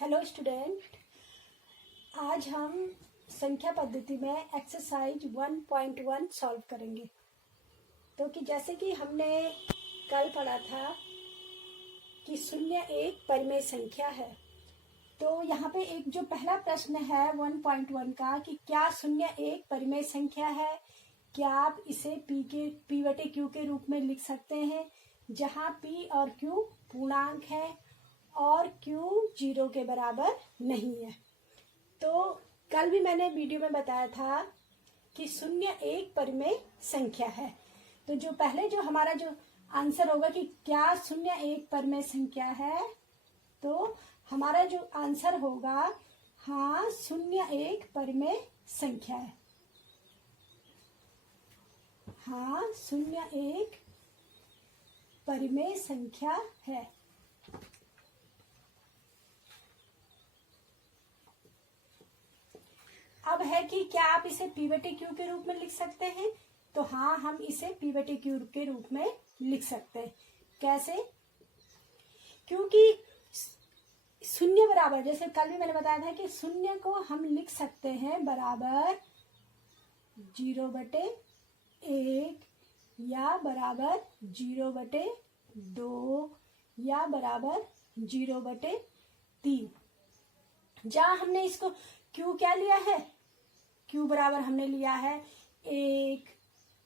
Hello student, आज हम संख्या पद्धति में एक्सरसाइज 1.1 सॉल्व करेंगे। तो कि जैसे कि हमने कल पढ़ा था कि शून्य एक परिमेय संख्या है, तो यहाँ पे एक जो पहला प्रश्न है 1.1 का कि क्या शून्य एक परिमेय संख्या है, क्या आप इसे p बटे क्यू के रूप में लिख सकते हैं, जहाँ p और q पूर्णांक है और q 0 के बराबर नहीं है। तो कल भी मैंने वीडियो में बताया था कि शून्य एक परिमेय संख्या है। तो जो पहले जो हमारा जो आंसर होगा कि क्या शून्य एक परिमेय संख्या है, तो हमारा जो आंसर होगा हाँ शून्य एक परिमेय संख्या है। हाँ शून्य एक परिमेय संख्या है। अब है कि क्या आप इसे p बटे क्यू के रूप में लिख सकते हैं, तो हाँ हम इसे p बटे क्यू के रूप में लिख सकते हैं। कैसे? क्योंकि शून्य बराबर, जैसे कल भी मैंने बताया था कि शून्य को हम लिख सकते हैं बराबर 0 बटे 1 या बराबर 0 बटे 2 या बराबर 0 बटे 3। जहाँ हमने इसको क्यू क्या लिया है, क्यू बराबर हमने लिया है 1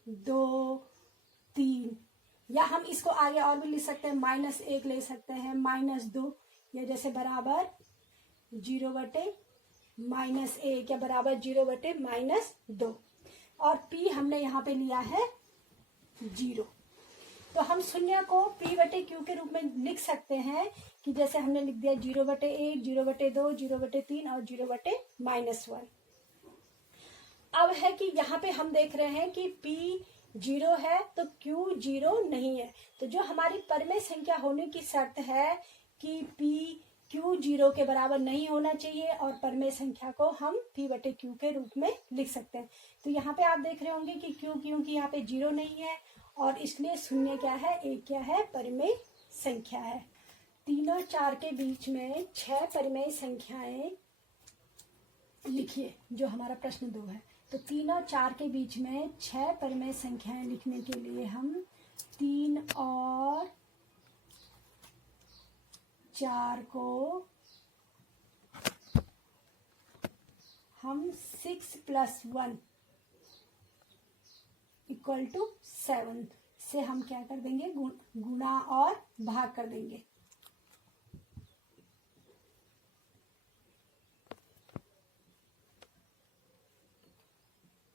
2 3, या हम इसको आगे और भी लिख सकते हैं, -1 ले सकते हैं, -2, या जैसे बराबर 0 बटे -1 या बराबर 0 बटे -2, और p हमने यहाँ पे लिया है 0। तो हम शून्य को p बटे क्यू के रूप में लिख सकते हैं कि जैसे हमने लिख दिया 0 बटे 1, 0 बटे 2, 0 बटे 3 और 0 बटे -1। अब है कि यहाँ पे हम देख रहे हैं कि p 0 है तो q 0 नहीं है। तो जो हमारी परिमेय संख्या होने की शर्त है कि p q 0 के बराबर नहीं होना चाहिए, और परिमेय संख्या को हम p बटे क्यू के रूप में लिख सकते हैं। तो यहाँ पे आप देख रहे होंगे कि q क्योंकि यहाँ पे 0 नहीं है, और इसलिए शून्य क्या है, एक क्या है, परिमेय संख्या है। 3 और 4 के बीच में 6 परिमेय संख्याएं लिखिए, जो हमारा प्रश्न 2 है। तो 3 और 4 के बीच में 6 परिमेय संख्याएं लिखने के लिए हम 3 और 4 को हम 6 + 1 = 7 से हम क्या कर देंगे, गुणा और भाग कर देंगे।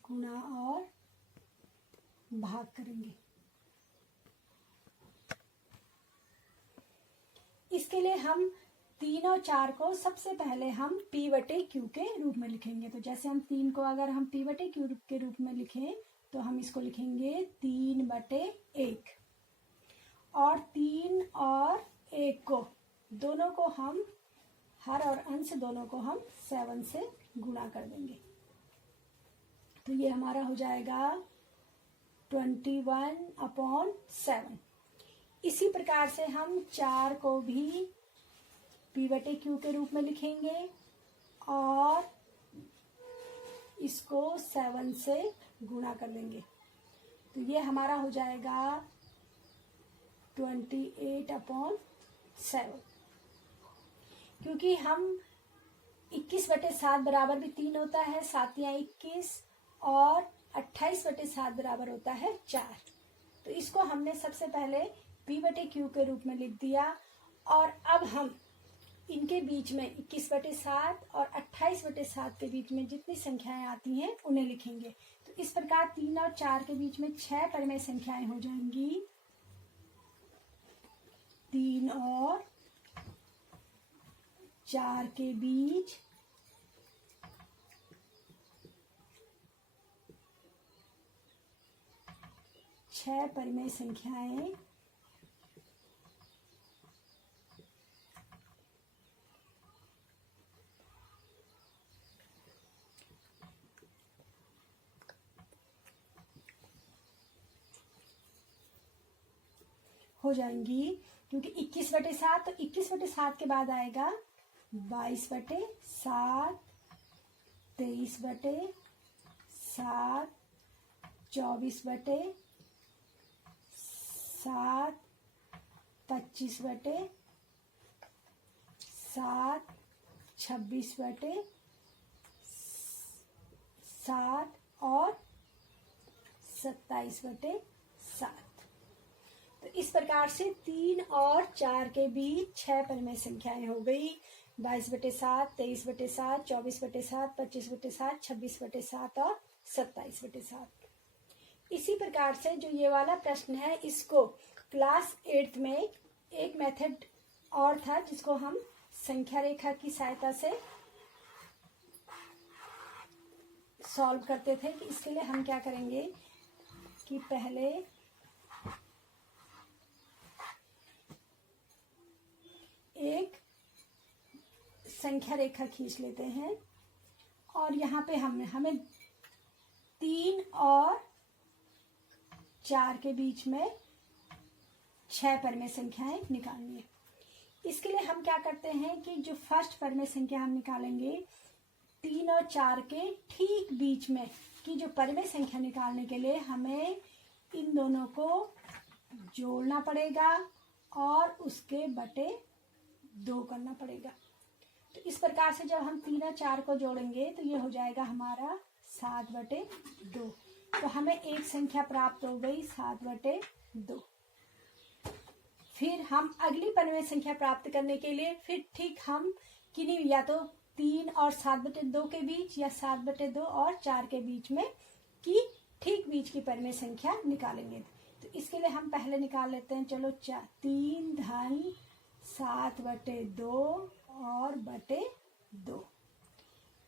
गुणा और भाग करेंगे। इसके लिए हम 3 और 4 को सबसे पहले हम p बटे क्यू के रूप में लिखेंगे। तो जैसे हम 3 को अगर हम p बटे क्यू के रूप में लिखें तो हम इसको लिखेंगे 3 बटे 1, और 3 और 1 को दोनों को हम हर और अंश दोनों को हम 7 से गुणा कर देंगे। तो ये हमारा हो जाएगा 21/7। इसी प्रकार से हम 4 को भी p बटे क्यू के रूप में लिखेंगे और इसको 7 से गुणा कर देंगे। तो ये हमारा हो जाएगा 28/7। क्योंकि हम 21/7 बराबर भी 3 होता है, 7 या 21, और 28/7 बराबर होता है 4। तो इसको हमने सबसे पहले p बटे क्यू के रूप में लिख दिया, और अब हम इनके बीच में 21/7 और 28/7 के बीच में जितनी संख्याएं आती हैं उन्हें लिखेंगे। तो इस प्रकार 3 और 4 के बीच में 6 परिमेय संख्याएं हो जाएंगी। 3 और 4 के बीच 6 परिमेय संख्याएं हो जाएंगी। क्योंकि 21/7, तो 21/7 के बाद आएगा 22/7, 23/7, 24/7, 25/7, 26/7 और 27/7। तो इस प्रकार से 3 और 4 के बीच 6 परिमेय संख्याएं हो गई। 22/7, 23/7, 24/7, 25/7, 26/7 और 27/7। इसी प्रकार से जो ये वाला प्रश्न है, इसको क्लास 8th में एक मेथड और था जिसको हम संख्या रेखा की सहायता से सॉल्व करते थे। कि इसके लिए हम क्या करेंगे कि पहले एक संख्या रेखा खींच लेते हैं और यहाँ पे हमें 3 और 4 के बीच में 6 परिमेय संख्याएं निकालनी है। इसके लिए हम क्या करते हैं कि जो फर्स्ट परिमेय संख्या हम निकालेंगे, 3 और 4 के ठीक बीच में की जो परिमेय संख्या निकालने के लिए हमें इन दोनों को जोड़ना पड़ेगा और उसके बटे 2 करना पड़ेगा। तो इस प्रकार से जब हम 3 और 4 को जोड़ेंगे तो ये हो जाएगा हमारा 7/2। तो हमें एक संख्या प्राप्त हो गई 7/2। फिर हम अगली परिमेय संख्या प्राप्त करने के लिए फिर ठीक हम किन्हीं या तो 3 और 7/2 के बीच या 7/2 और 4 के बीच में की ठीक बीच की परिमेय संख्या निकालेंगे। तो इसके लिए हम पहले निकाल लेते हैं। चलो 3 धन 7/2 और बटे 2।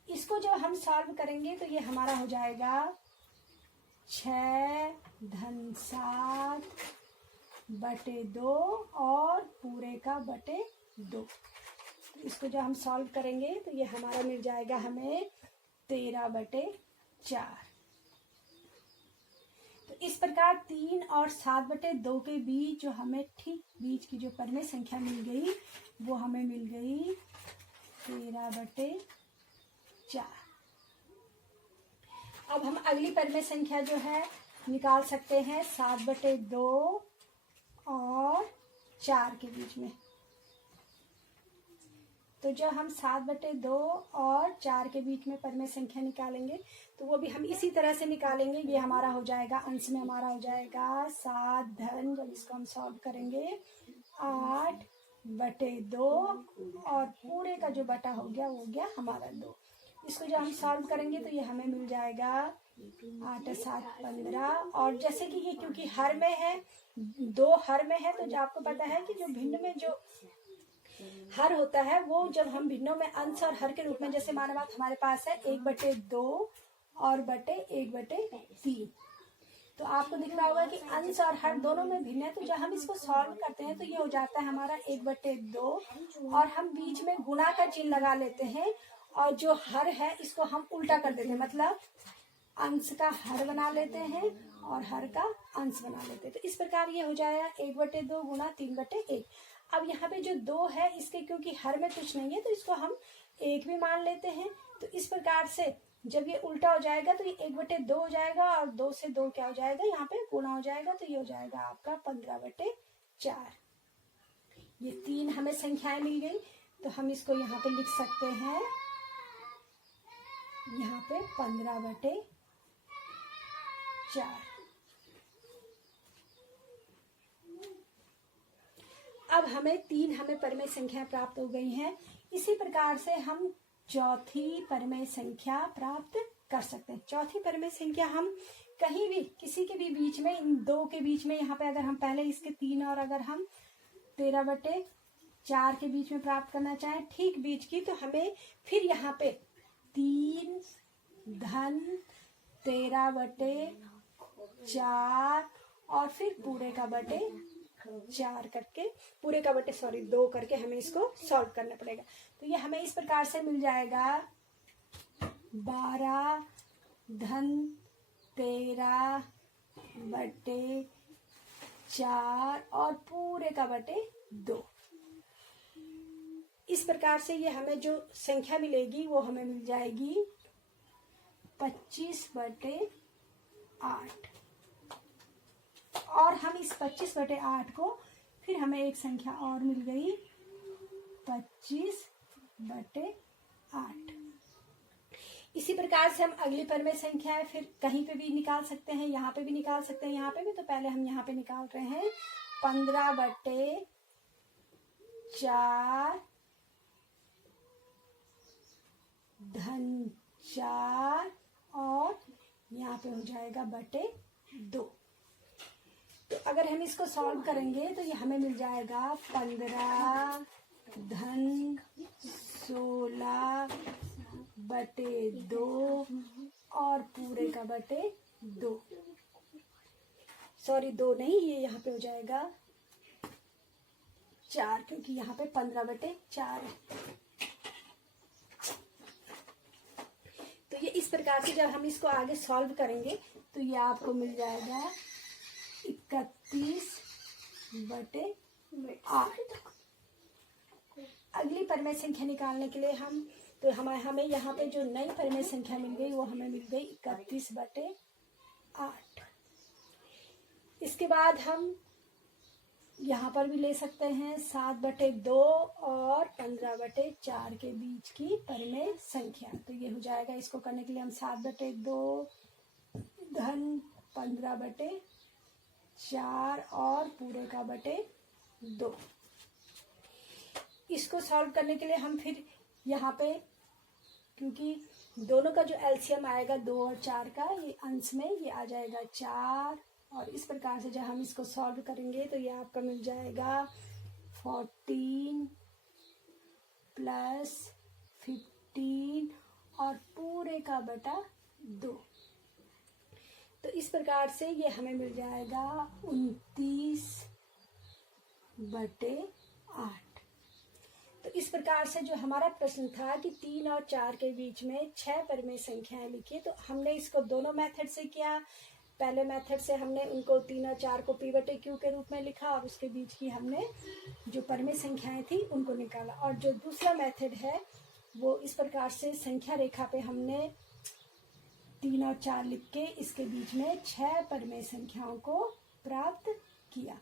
इसको जब हम सॉल्व करेंगे तो ये हमारा हो जाएगा 6 धन 7/2 और पूरे का बटे 2। इसको जब हम सॉल्व करेंगे तो ये हमारा मिल जाएगा हमें 13/4। तो इस प्रकार 3 और 7/2 के बीच जो हमें ठीक बीच की जो परिमेय संख्या मिल गई वो हमें मिल गई 13/4। अब हम अगली परिमेय संख्या जो है निकाल सकते हैं 7/2 और 4 के बीच में। तो जब हम 7/2 और 4 के बीच में परिमेय संख्या निकालेंगे तो वो भी हम इसी तरह से निकालेंगे। ये हमारा हो जाएगा, अंश में हमारा हो जाएगा 7 धन, जब इसको हम सॉल्व करेंगे 8/2 और पूरे का जो बटा हो गया वो हो गया हमारा 2। इसको जब हम सॉल्व करेंगे तो ये हमें मिल जाएगा 8 और 7 15। और जैसे कि ये क्योंकि हर में है, 2 हर में है, तो जो आपको पता है कि जो भिन्न में जो हर होता है वो जब हम भिन्नों में अंश और हर के रूप में, जैसे माना बात हमारे पास है 1/2 और बटे 1/3। तो आपको दिख रहा होगा कि अंश और हर दोनों में भिन्न है। तो जब हम इसको सॉल्व करते हैं तो ये हो जाता है हमारा 1/2 और हम बीच में गुणा का चिन्ह लगा लेते हैं और जो हर है इसको हम उल्टा कर देते हैं, मतलब अंश का हर बना लेते हैं और हर का अंश बना लेते हैं। तो इस प्रकार ये हो जाएगा 1/2 गुणा 3/1। अब यहाँ पे जो 2 है इसके क्योंकि हर में कुछ नहीं है तो इसको हम 1 भी मान लेते हैं। तो इस प्रकार से जब ये उल्टा हो जाएगा तो ये 1/2 हो जाएगा और 2 से 2 क्या हो जाएगा, यहाँ पे गुणा हो जाएगा। तो ये हो जाएगा आपका 15/4। ये 3 हमें संख्याएं मिल गई। तो हम इसको यहाँ पे लिख सकते हैं, यहाँ पे 15/4। अब हमें 3 परिमेय संख्या प्राप्त हो गई हैं। इसी प्रकार से हम चौथी परिमेय संख्या प्राप्त कर सकते हैं। चौथी परिमेय संख्या हम कहीं भी किसी के भी बीच में, इन 2 के बीच में, यहाँ पे अगर हम पहले इसके 3 और अगर हम 13/4 के बीच में प्राप्त करना चाहें ठीक बीच की, तो हमें फिर यहाँ पे 3 धन 13/4 और फिर पूरे का बटे 4 करके, पूरे का बटे 2 करके हमें इसको सॉल्व करना पड़ेगा। तो ये हमें इस प्रकार से मिल जाएगा 12 धन 13/4 और पूरे का बटे 2। इस प्रकार से ये हमें जो संख्या मिलेगी वो हमें मिल जाएगी 25/8। और हम इस 25/8 को फिर हमें एक संख्या और मिल गई 25/8। इसी प्रकार से हम अगली परमेय संख्याएं फिर कहीं पे भी निकाल सकते हैं, यहाँ पे भी निकाल सकते हैं, यहाँ पे भी। तो पहले हम यहाँ पे निकाल रहे हैं 15/4 धन 4 और यहाँ पे हो जाएगा /2। तो अगर हम इसको सॉल्व करेंगे तो ये हमें मिल जाएगा 15 धन 16/2 और पूरे का /2। सॉरी 2 नहीं, ये यहाँ पे हो जाएगा 4, क्योंकि यहाँ पे 15/4 है। तो ये इस प्रकार से जब हम इसको आगे सॉल्व करेंगे तो ये आपको मिल जाएगा 31/8। अगली परमेय संख्या निकालने के लिए हमें यहाँ पे जो नई परमेय संख्या मिल गई वो हमें मिल गई 31/8। इसके बाद हम यहाँ पर भी ले सकते हैं 7/2 और 15/4 के बीच की परमेय संख्या। तो ये हो जाएगा, इसको करने के लिए हम 7/2 धन 15/4 और पूरे का /2। इसको सॉल्व करने के लिए हम फिर यहाँ पे, क्योंकि दोनों का जो एलसीएम आएगा 2 और 4 का, ये अंश में ये आ जाएगा 4। और इस प्रकार से जब हम इसको सॉल्व करेंगे तो ये आपका मिल जाएगा 14 + 15 और पूरे का /2। तो इस प्रकार से ये हमें मिल जाएगा 29/8। तो इस प्रकार से जो हमारा प्रश्न था कि 3 और 4 के बीच में 6 परमेय संख्याएं लिखी, तो हमने इसको दोनों मेथड से किया। पहले मेथड से हमने उनको 3 और 4 को P/Q के रूप में लिखा और उसके बीच की हमने जो परमेय संख्याएं थी उनको निकाला। और जो दूसरा मेथड है वो इस प्रकार से संख्या रेखा पे हमने 3 और 4 लिख के इसके बीच में 6 परमेय संख्याओं को प्राप्त किया।